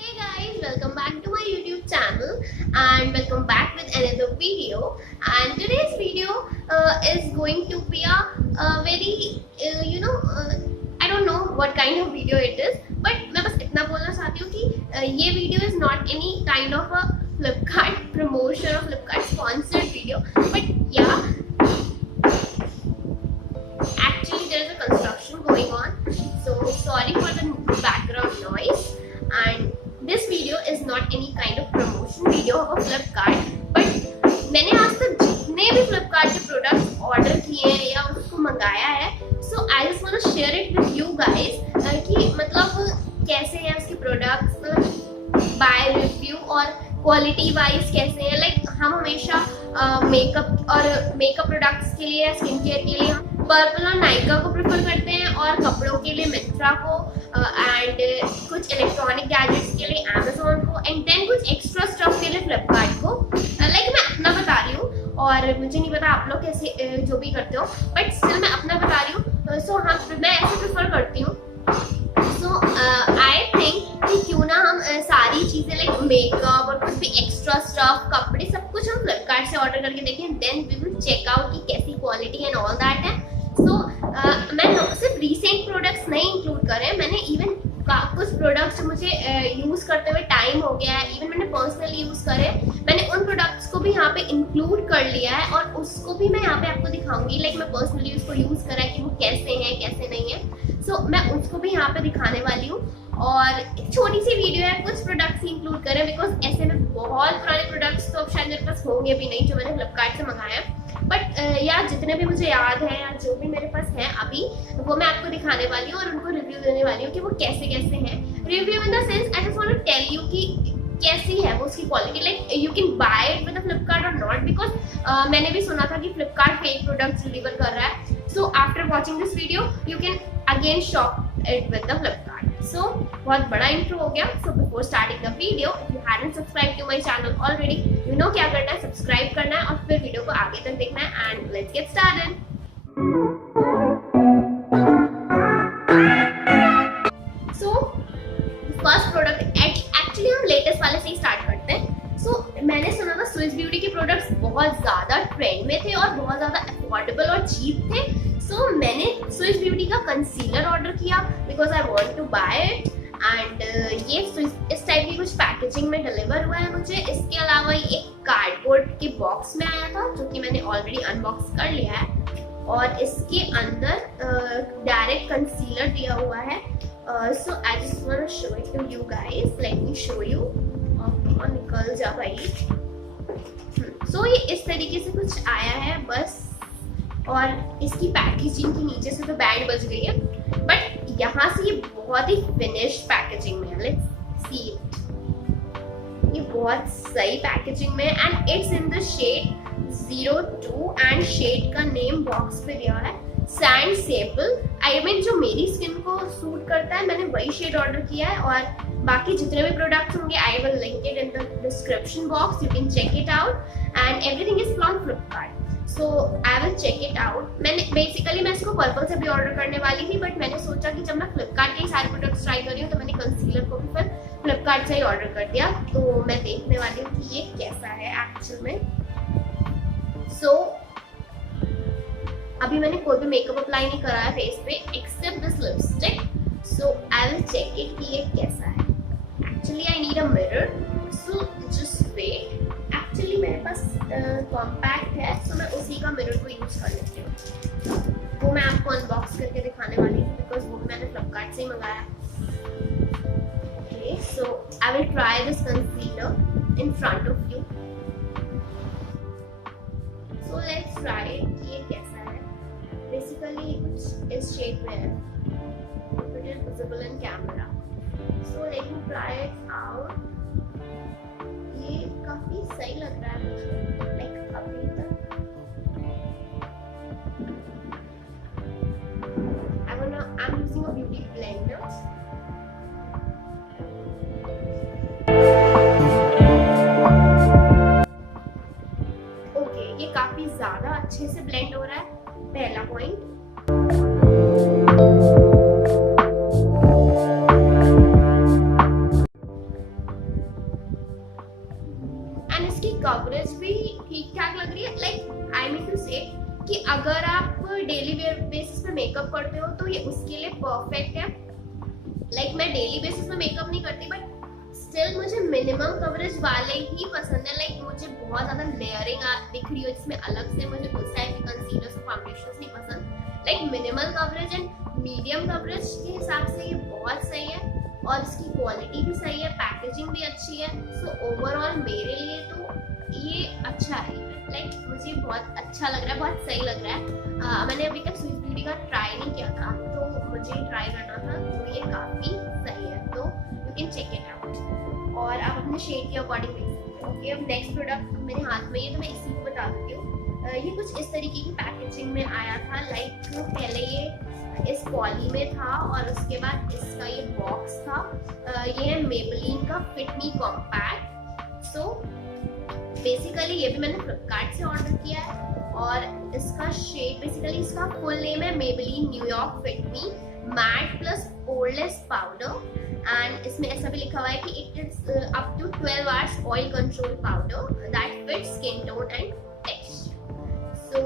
Hey guys, welcome back to my YouTube channel and welcome back with another video. And today's video is going to be a very I don't know what kind of video it is, but मैं बस इतना बोलना चाहती हूँ कि ये video is not any kind of a Flipkart promotion or Flipkart sponsored video, but yeah, actually there is a construction going on, so sorry for the background noise. And this video is not any kind of promotion video of a Flipkart, but मैंने आज तक जितने भी Flipkart के products order किए हैं या उसको मंगाया है, so I just want to share it with you guys कि मतलब कैसे हैं उसके products, by review और क्वालिटी वाइज कैसे हैं. लाइक हम हमेशा मेकअप और मेकअप प्रोडक्ट्स के लिए, स्किन केयर के लिए पर्पल और नाइका को प्रेफर करते हैं, और कपड़ों के लिए मिंत्रा को, एंड कुछ इलेक्ट्रॉनिक गैजेट्स के लिए अमेजोन को, एंड देन कुछ एक्स्ट्रा स्टफ के लिए फ्लिपकार्ट को. लाइक मैं अपना बता रही हूँ, और मुझे नहीं पता आप लोग कैसे जो भी करते हो, बट स्टिल मैं अपना बता रही हूँ. सो हाँ, मैं ऐसे प्रेफर करती हूँ. सो आई थिंक कि क्यों ना हम सारी चीज़ें लाइक मेकअप और कुछ भी एक्स्ट्रा स्टफ, कपड़े, सब कुछ हम फ्लिपकार्ट से ऑर्डर करके देखें, then we will check out कि कैसी क्वालिटी एंड ऑल दैट है. सो मैं सिर्फ रीसेंट प्रोडक्ट्स नहीं इंक्लूड कर रहे हैं, मैंने इवन कुछ प्रोडक्ट्स मुझे यूज़ करते हुए टाइम हो गया है, इवन मैंने पर्सनली यूज़ करे, मैंने उन प्रोडक्ट्स को भी यहाँ पे इंक्लूड कर लिया है, और उसको भी मैं यहाँ पे आपको दिखाऊंगी. लाइक मैं पर्सनली उसको यूज़ करा है कि वो कैसे हैं कैसे नहीं है. सो मैं उसको भी यहाँ पे दिखाने वाली हूँ, और एक छोटी सी वीडियो है, कुछ प्रोडक्ट्स इंक्लूड करें, बिकॉज ऐसे में बहुत पुराने प्रोडक्ट्स तो अब शायद मेरे पास होंगे भी नहीं जो मैंने फ्लिपकार्ट से मंगाए हैं, बट यार जितने भी मुझे याद है या जो भी मेरे पास है अभी, वो मैं आपको दिखाने वाली हूँ और उनको रिव्यू देने वाली हूँ कि वो कैसे कैसे हैं. Review in the sense I just want to tell you कि कैसी है वो उसकी quality. Like you can buy it with Flipkart और नॉट, बिकॉज मैंने भी सुना था कि फ्लिपकार्ट फेक प्रोडक्ट्स डिलीवर कर रहा है. So after watching this video you can again shop it with the Flipkart. So बहुत बड़ा इंट्रो हो गया. So before starting the video, if you haven't subscribe to my channel already, you know क्या करना है, सब्सक्राइब करना है और फिर वीडियो को आगे तक देखना है. And let's get started. So first product, actually हम लेटेस्ट वाले से ही स्टार्ट करते हैं. सो मैंने सुना था स्विस ब्यूटी के प्रोडक्ट्स बहुत ज़्यादा ट्रेंड में थे और बहुत ज़्यादा अफोर्डेबल और चीप थे. सो मैंने स्विस ब्यूटी का कंसीलर ऑर्डर किया because I want to buy it, and ये इस टाइप की कुछ पैकेजिंग में डिलीवर हुआ है मुझे. इसके अलावा ये एक कार्डबोर्ड के बॉक्स में आया था जो कि मैंने ऑलरेडी अनबॉक्स कर लिया है, और इसके अंदर डायरेक्ट कंसीलर दिया हुआ है. So I just want to show it to you guys. Let me show you. और निकल जा भाई. सो ये इस तरीके से कुछ आया है बस, और इसकी पैकेजिंग के नीचे से तो बैंड बज गई है, बट यहाँ से ये बहुत ही फिनिश्ड पैकेजिंग में है. Let's see it. ये बहुत सही पैकेजिंग में, and it's in the shade 02, and shade का नेम बॉक्स पे दिया है सैंड सेपल. आई मीन जो मेरी स्किन को सूट करता है मैंने वही शेड ऑर्डर किया है, और बाकी जितने भी प्रोडक्ट्स होंगे I will link it in the description box. You can check it out, and everything is from Flipkart. So I will check it out. मैं इसको पर्पल से भी ऑर्डर करने वाली थी, बट मैंने सोचा कि जब मैं फ्लिपकार्ट के ही सारे प्रोडक्ट्स ट्राई कर रही हूँ तो मैंने कंसीलर को भी फिर फ्लिपकार्ट से ही ऑर्डर कर दिया. तो मैं देखने वाली हूँ कि ये कैसा है एक्चुअल में. सो अभी मैंने कोई भी मेकअप अप्लाई नहीं करा है फेस पे except this lipstick. So I will check it कि ये कैसा है. Actually I need a mirror, so just wait. Actually मेरे पास कॉम्पैक्ट है, सो मैं उसी का मिरर को यूज कर लेती हूँ. वो मैं आपको अनबॉक्स करके दिखाने वाली हूँ बिकॉज वो मैंने फ्लिपकार्ट से ही मंगाया. Okay, so I will try this concealer in front of you. So let's try कि ये कैसा है. बेसिकली कुछ इस शेड में है, it is visible in camera. So let me try it out. ये काफी सही लग रहा है मुझे, लाइक अभी तक. I'm using a beauty blender. Okay, ये काफी ज्यादा अच्छे से ब्लेंड हो रहा है, पहला पॉइंट. कवरेज भी ठीक ठाक लग रही है। लाइक आई मीन टू से कि अगर आप डेली बेसिस पे मेकअप करते हो तो ये उसके लिए परफेक्ट है। लाइक मैं डेली बेसिस पे मेकअप नहीं करती बट स्टिल मुझे मिनिमम कवरेज वाले ही पसंद है। लाइक मुझे बहुत ज्यादा लेयरिंग दिख रही हो जिसमें अलग से मुझे उस टाइप के कंसीलर्स और फाउंडेशंस नहीं पसंद। Like minimal coverage and medium coverage के हिसाब से ये बहुत सही है और इसकी क्वालिटी भी सही है, पैकेजिंग भी अच्छी है। सो ओवरऑल मेरे लिए तो ये अच्छा है। लाइक मुझे बहुत अच्छा लग रहा है, बहुत सही लग रहा है। मैंने अभी तक स्विस ब्यूटी का ट्राई नहीं किया था तो मुझे ट्राई करना था, तो ये काफी सही है, तो you can check it out और आप अपने शेड के अकॉर्डिंग देख सकते हो। ओके, अब नेक्स्ट प्रोडक्ट मेरे हाथ में ये, तो मैं इसी को बता देती हूँ। ये कुछ इस तरीके की पैकेजिंग में आया था। लाइक पहले ये इस पॉली में था और उसके बाद इसका ये बॉक्स था। ये है मेबेलिन का फिट मी कॉम्पैक्ट। सो बेसिकली ये भी मैंने फ्लिपकार्ट से ऑर्डर किया है और इसका शेड बेसिकली इसका फुल नेम है Maybelline New York fit me matte plus poreless powder. And इसमें ऐसा भी लिखा हुआ है कि it is up to 12 hours oil control powder that fits skin tone and texture. So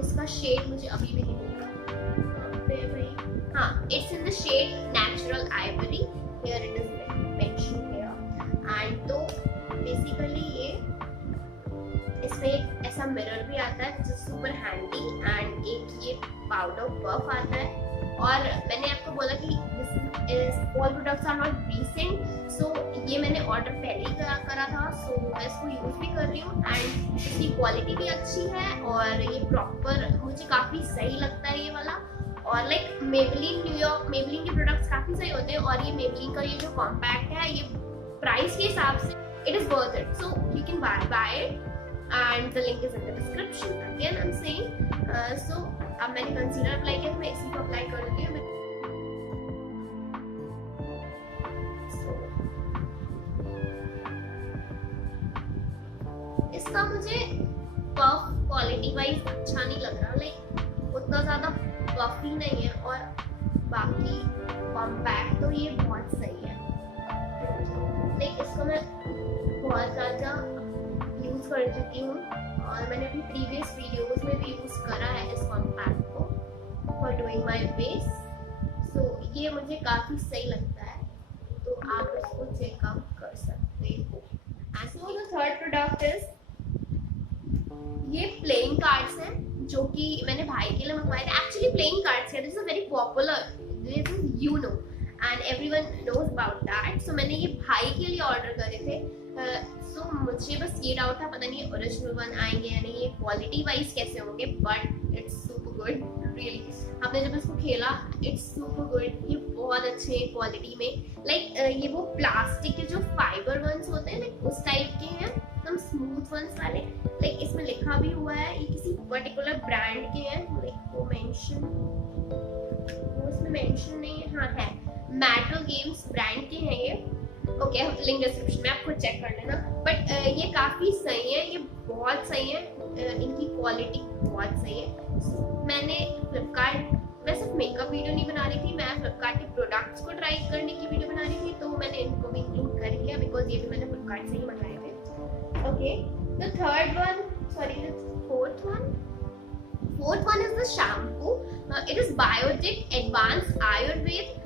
इसका शेड मुझे अभी भी नहीं मिला। हाँ, it's in the shade natural ivory. Here it is mentioned here. And तो basically ये इसमें एक ऐसा मिरर भी आता है जो सुपर हैंडी एंड एक ये पाउडर पफ आता है। और मैंने आपको बोला कि all products are not recent, so ये मैंने ऑर्डर पहले ही करा था, सो मैं इसको यूज भी कर रही हूँ एंड इसकी क्वालिटी भी अच्छी है और ये प्रॉपर मुझे काफी सही लगता है ये वाला। और लाइक मेबेलिन न्यूयॉर्क, मेबेलिन के प्रोडक्ट्स काफी सही होते हैं और ये मेबेलिन का ये जो कॉम्पैक्ट है ये प्राइस के हिसाब से it is worth it, so you can buy it and the link is in the description. Again I am saying so अब मैंने कंसीलर अप्लाई किया तो मैं इसी को अप्लाई कर देती हूँ। इसका मुझे पफ क्वालिटी वाइज अच्छा नहीं लग रहा। लाइक उतना ज्यादा पफी नहीं है और बाकी कॉम्पैक्ट तो ये बहुत सही है। लाइक इसको मैं बहुत ज़्यादा यूज़ कर चुकी हूँ और मैंने अपनी प्रीवियस वीडियोस में भी यूज़ करा है इस कॉम्पैक्ट को फॉर डूइंग माय फेस। सो ये मुझे काफ़ी सही लगता है, तो आप इसको चेकआउट कर सकते हो। And so the third product is ये प्लेइंग कार्ड्स हैं जो कि मैंने भाई के लिए मंगवाए थे। एक्चुअली प्लेइंग कार्ड्स है, this is very popular, this is you know and everyone knows about that. So मैंने ये भाई के लिए ऑर्डर करे थे। सो मुझे बस ये डाउट था पता नहीं ओरिजिनल वन आएंगे या नहीं, ये क्वालिटी वाइज कैसे होंगे, but it's super good really. आपने जब इसको खेला इट्स सुपर गुड, ये बहुत अच्छे हैं क्वालिटी में। लाइक ये वो प्लास्टिक के जो फाइबर वंस होते हैं लाइक उस टाइप के हैं, एकदम स्मूथ वंस वाले। लाइक इसमें लिखा भी हुआ है ये किसी पर्टिकुलर ब्रांड के हैं, लाइक वो इसमें मेंशन नहीं है, हाँ है मेटल गेम्स ब्रांड के हैं ये। ओके, लिंक डिस्क्रिप्शन में आप खुद चेक कर लेना। बट ये काफ़ी सही है, ये बहुत सही है, इनकी क्वालिटी बहुत सही है। मैंने फ्लिपकार्ट, मैं सिर्फ मेकअप वीडियो नहीं बना रही थी, मैं फ्लिपकार्ट के प्रोडक्ट्स को ट्राई करने की वीडियो बना रही थी, तो मैंने इनको भी इंक्लूड कर लिया बिकॉज ये भी मैंने फ्लिपकार्ट से ही मंगाए थे। Okay, the third one, sorry the fourth one is the shampoo. It is Biotique advanced Ayurveda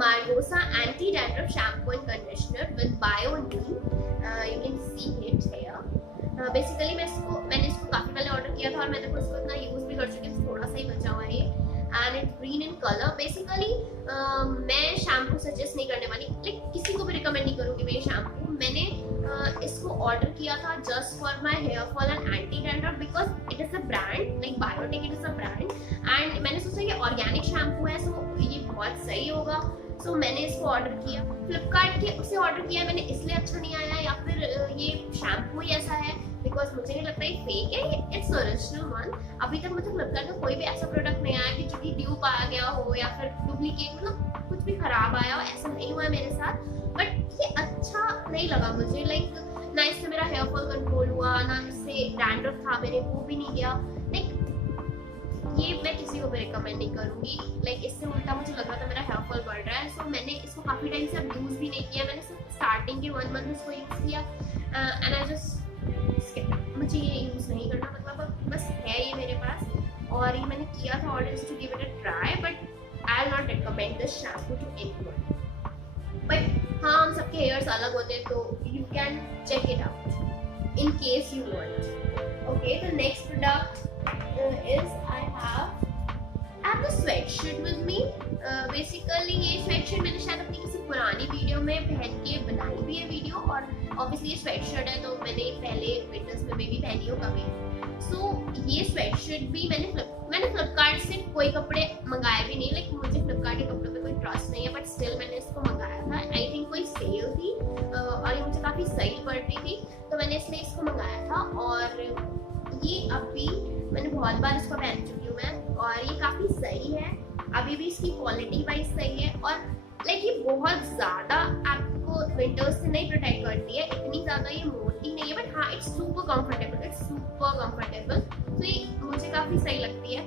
Margosa anti-dandruff shampoo and conditioner with bio-neem. You can see it here. Basically मैंने इसको काफी पहले ऑर्डर किया था और मैंने इसको इतना यूज भी कर चुकी हूँ, थोड़ा सा ही बचा हुआ है and it green in colour. Basically मैं शैम्पू सजेस्ट नहीं करने वाली, लाइक किसी को भी रिकमेंड नहीं करूँगी मैं ये शैम्पू। मैंने इसको ऑर्डर किया था just for my hair fall and anti dandruff because it is a brand, like Biotique it is a brand and मैंने सोचा ये ऑर्गेनिक शैम्पू है, सो ये बहुत सही होगा। सो मैंने इसको ऑर्डर किया, फ्लिपकार्ट के उसे ऑर्डर किया मैंने, इसलिए अच्छा नहीं आया या फिर ये शैम्पू ही ऐसा है, बिकॉज मुझे नहीं लगता ये फेक है, ये इट्स ओरिजिनल वन। अभी तक मुझे फ्लिपकार्ट का कोई भी ऐसा प्रोडक्ट नहीं आया कि जो कि ड्यूप आ गया हो या फिर डुप्लीकेट, मतलब कुछ भी खराब आया हो, ऐसा नहीं हुआ है मेरे साथ। बट ये अच्छा नहीं लगा मुझे, लाइक ना इससे मेरा हेयर फॉल कंट्रोल हुआ, ना इससे डैंड्रफ था मेरे, वो भी नहीं गया। लाइक ये मैं किसी को भी रिकमेंड नहीं करूँगी, लाइक इससे उल्टा मुझे लग रहा था मेरा हेयर फॉल बढ़ रहा है। सो मैंने इसको काफ़ी टाइम से अब यूज़ भी नहीं किया, मैंने सिर्फ स्टार्टिंग के 1 मंथ इसको यूज़ किया एंड आई जस्ट मुझे ये यूज़ नहीं करना, मतलब बस है ये मेरे पास और ये मैंने किया था order to give it a try, but I will not recommend this shampoo to anyone. But हाँ, हम सबके हेयर्स अलग होते हैं, तो you can check it out in case you want. Okay, the next product is I have the sweatshirt with me. Basically ये sweatshirt मैंने शायद अपनी किसी पुरानी वीडियो में पहन के बनाई भी है वीडियो, और ऑब्वियसली ये स्वेटशर्ट है तो मैंने पहले विंटर्स में भी पहनी हो कभी। सो ये स्वेटशर्ट भी मैंने फ्लिपकार्ट से कोई कपड़े मंगाए भी नहीं, लाइक मुझे फ्लिपकार्ट के कपड़ों पे कोई ट्रस्ट नहीं है, बट स्टिल मैंने इसको मंगाया था। आई थिंक कोई सेल थी और ये मुझे काफ़ी सही पड़ रही थी, तो मैंने इसलिए इसको मंगाया था। और ये अभी मैंने बहुत बार इसको पहन चुकी हूँ मैं, और ये काफ़ी सही है, अभी भी इसकी क्वालिटी वाइज सही है, और लाइक ये बहुत ज़्यादा आपको विंटर्स से नहीं प्रोटेक्ट करती है, इतनी ज़्यादा ये मोटी नहीं है, बट हाँ इट्स सुपर कंफर्टेबल, तो ये मुझे काफ़ी सही लगती है।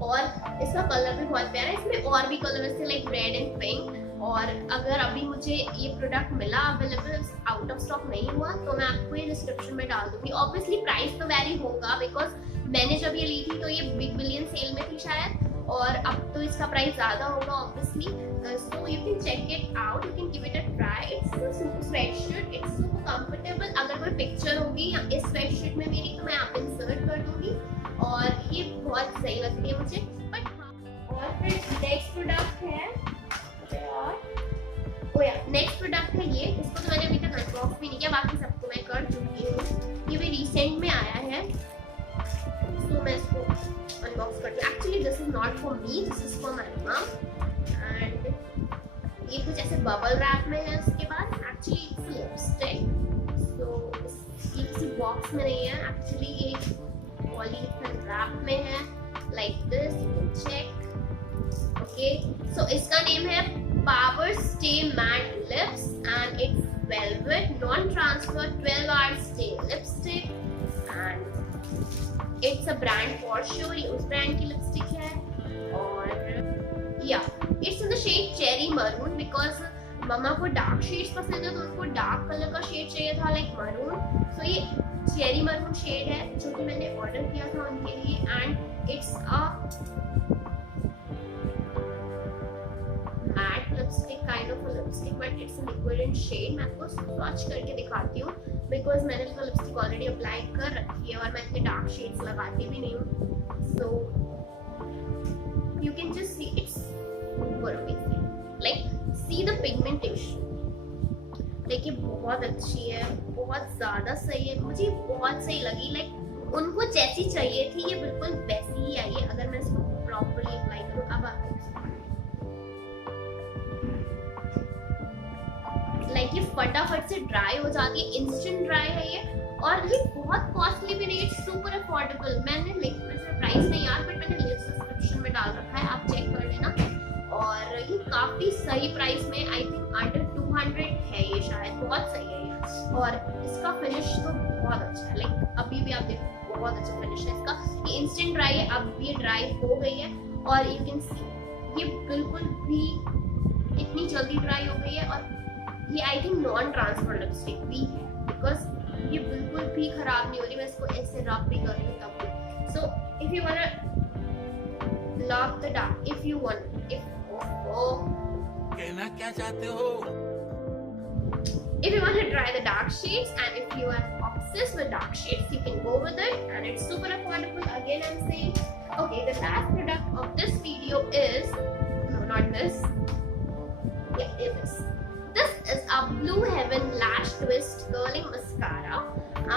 और इसका कलर भी बहुत प्यारा है, इसमें और भी कलर है लाइक रेड एंड पिंक। और अगर अभी मुझे ये प्रोडक्ट मिला अवेलेबल, आउट ऑफ स्टॉक नहीं हुआ, तो मैं आपको ये डिस्क्रिप्शन में डाल दूंगी। ऑब्वियसली प्राइस तो वैरी होगा, बिकॉज मैंने जब ये ली थी तो ये बिग बिलियन सेल में थी शायद, और अब तो इसका प्राइस ज़्यादा होगा obviously. So you can check it out, you can give it a try. It's a super sweatshirt, it's super comfortable. अगर कोई पिक्चर होगी इस स्वेटशर्ट में मेरी, तो मैं यहाँ पे इंसर्ट कर दूंगी, और ये बहुत सही लगती है मुझे। बट हाँ, और फिर नेक्स्ट प्रोडक्ट है, नेक्स्ट प्रोडक्ट है ये। इसको तो मैंने अभी तक अनबॉक्स भी नहीं किया, बाकी सबको मैं कर चुकी हूँ। ये भी रिसेंट में आया है, तो मैं इसको अनबॉक्स करती हूँ। Actually this is not for me, this is for my mum. And ये कुछ ऐसे बबल रैप में है, उसके बाद एक्चुअली इट्स लिपस्टिक। सो ये किसी बॉक्स में नहीं है, एक्चुअली ये पॉलीथीन रैप में है, like this, you can check. Okay, so इसका नेम है Power Stay Matte Lips and it's velvet non-transfer 12 hour stay lipstick, and it's a brand for sure, ये उस ब्रांड की लिपस्टिक है। और yeah, it's in the shade cherry maroon, because मम्मा को dark shades पसंद है, तो उनको डार्क कलर का शेड चाहिए था लाइक मरून। सो ये चेरी मरून शेड है जो कि मैंने ऑर्डर किया था उनके लिए, and it's a matte lipstick, kind of a lipstick, but it's a liquid in shade. मैं आपको स्वॉच करके दिखाती हूँ, बिकॉज मैंने तो लिपस्टिक ऑलरेडी अप्लाई कर रखी है और मैं इतने डार्क शेड्स लगाती भी नहीं हूँ। सो you can just see it's super amazing, like see the pigmentation, like ये बहुत अच्छी है, बहुत ज़्यादा सही है, मुझे बहुत सही लगी। लाइक उनको जैसी चाहिए थी ये बिल्कुल वैसी ही आई है, अगर मैं इसको प्रॉपर्ली अप्लाई करूँ। अब आगे लाइक ये फटाफट से ड्राई हो जाती है, इंस्टेंट ड्राई है ये, और ये बहुत कॉस्टली भी नहीं, इट्स सुपर अफोर्डेबल। मैंने वैसे प्राइस नहीं याद, बट मैंने लिंक डिस्क्रिप्शन में डाल रखा है, आप चेक कर लेना। और ये काफ़ी सही प्राइस में, आई थिंक अंडर 200 है ये शायद, बहुत सही है ये। और इसका फिनिश तो बहुत अच्छा है, लाइक अभी भी आप देखो बहुत अच्छा फिनिश है इसका। ये इंस्टेंट ड्राई है, अब ये ड्राई हो गई है, और यू कैन सी ये बिल्कुल भी इतनी जल्दी ड्राई हो गई है। और ये I think non transfer lipstick भी है, बिकॉज ये बिल्कुल भी खराब नहीं हो रही। मैं इसको ऐसे रब भी कर रही हूँ तब भी। So if you want love the dark, if you want, if कहना क्या चाहते हो? If you want to try the dark shades, and if you are obsessed with dark shades, you can go with it, and it's super affordable. Again, I'm saying. Okay, the last product of this video is, no, not this. Yeah, it is. This is a Blue Heaven Lash Twist Curling Mascara,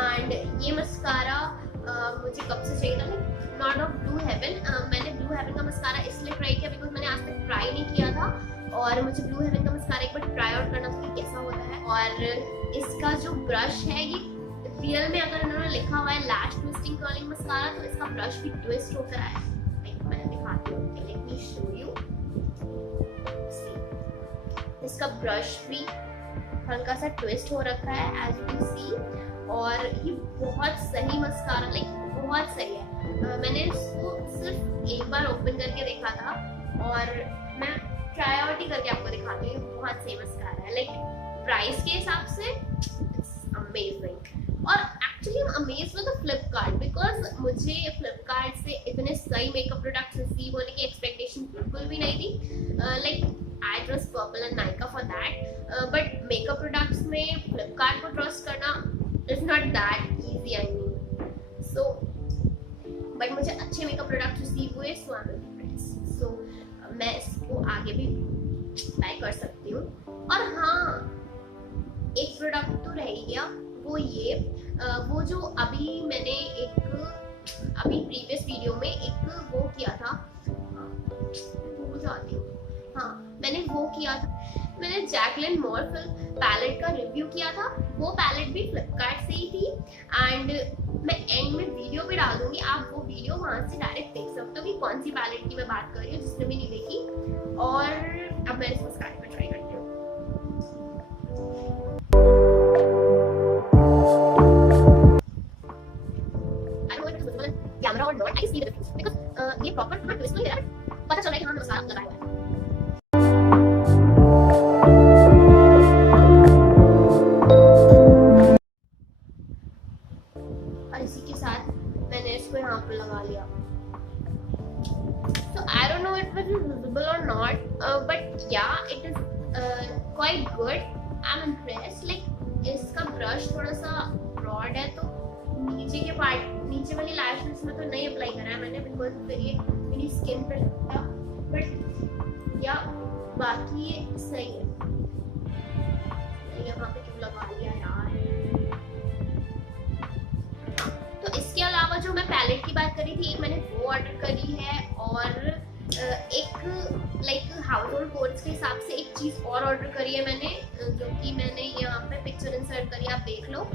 and ये mascara मुझे कब से चाहिए था, not of blue haven. मैंने blue haven का mascara इसलिए try किया बिकॉज मैंने आज तक ट्राई नहीं किया था, और मुझे ब्लू हेवन का मस्कारा एक बार ट्राई आउट करना था कि कैसा होता है। और इसका जो ब्रश है, ये रियल में अगर उन्होंने लिखा हुआ है लैश ट्विस्टिंग कर्लिंग मस्कारा, तो इसका ब्रश भी ट्विस्ट होकर आया है। मैं दिखाती हूँ, लेट मी शो यू। इसका ब्रश भी हल्का सा ट्विस्ट हो रखा है, एज यू कैन सी। और ये बहुत सही मस्कारा, लाइक बहुत सही है। मैंने इसको सिर्फ एक बार ओपन करके देखा था, और मैं ट्राई आउट ही करके आपको दिखाती हूँ। बहुत सही मस्कारा है, लाइक प्राइस के हिसाब से इट्स अमेजिंग। और actually I am amazed with Flipkart because मुझे फ्लिपकार्ट से इतने सही मेकअप प्रोडक्ट्स रिसीव होने की एक्सपेक्टेशन बिल्कुल भी नहीं थी. Like I trust purple and Nykaa for that, but makeup products में फ्लिपकार्ट को ट्रस्ट करना is not that easy. I mean so but मुझे अच्छे मेकअप प्रोडक्ट्स रिसीव हुए, सो आई एम इम्प्रेस्ड. सो मैं इसको आगे भी बाय कर सकती हूँ. और हाँ, एक प्रोडक्ट तो रह ही गया, वो ये वो जो अभी मैंने अभी प्रीवियस वीडियो में एक वो किया था, भूल जाती हूँ. हाँ, मैंने वो किया था, मैंने जैकलिन मॉर्फिल पैलेट का रिव्यू किया था. वो पैलेट भी फ्लिपकार्ट से ही थी एंड मैं एंड में वीडियो भी डाल दूंगी, आप वो वीडियो वहाँ से डायरेक्ट देख सकते हो कि कौन सी पैलेट की मैं बात कर रही हूँ, जिसने भी नहीं देखी. और अब मैं इसको स्टार्ट में ट्राई करती हूँ. कैमरा और not I see the difference because ये प्रॉपर हां ट्विस्ट नहीं दे रहा, पता चल रहा है कि हाँ मसाला लगाया हुआ है. और इसी के साथ मैंने इसको यहाँ पर लगा लिया. So I don't know if it is visible or not, but yeah, it is quite good. I'm impressed. Like इसका ब्रश थोड़ा सा ब्रॉड है, तो नीचे वाली लैशेस में तो नहीं अप्लाई करा है मैंने बिकॉज फिर ये मेरी स्किन पे लगता, बट या बाकी ये सही है. यहाँ पे क्यों लगा लिया यार. तो इसके अलावा जो मैं पैलेट की बात करी थी, एक मैंने वो ऑर्डर करी है और एक लाइक हाउस होल्ड कोड्स के हिसाब से एक चीज़ और ऑर्डर करी है मैंने, जो कि मैंने यहाँ पे पिक्चर इंसर्ट करी, आप देख लो.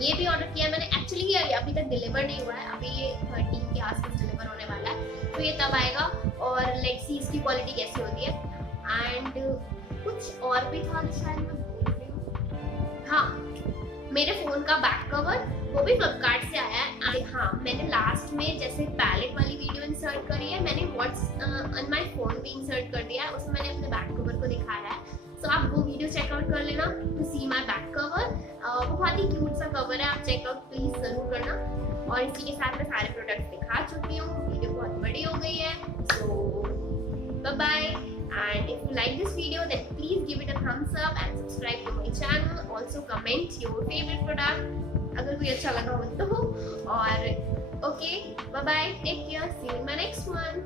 ये भी ऑर्डर किया है मैंने. एक्चुअली ये अभी तक डिलीवर नहीं हुआ है, अभी ये 13 के आसपास डिलीवर होने वाला है, तो ये तब आएगा और लेट्स सी इसकी क्वालिटी कैसी होती है. एंड कुछ और भी था जो शायद मैं भूल रही हूँ. हाँ, मेरे फ़ोन का बैक कवर वो भी फ्लिपकार्ट से आया है. हाँ, मैंने लास्ट में जैसे पैलेट वाली वीडियो इंसर्ट करी है, मैंने व्हाट्स ऑन माय फोन भी इंसर्ट कर दिया है, उसमें मैंने अपने बैक कवर को दिखाया है. सो आप वो वीडियो चेकआउट कर लेना to see my back cover. वो बहुत ही क्यूट सा कवर है, आप चेकआउट प्लीज जरूर करना. और इसी के साथ मैं सारे प्रोडक्ट्स दिखा चुकी हूँ, वीडियो बहुत बड़ी हो गई है. So bye bye, and if you like this video then please give it a thumbs up and subscribe to my channel. Also comment your favorite product अगर कोई अच्छा लगा हो तो. और okay, bye bye, take care, see you in my next one.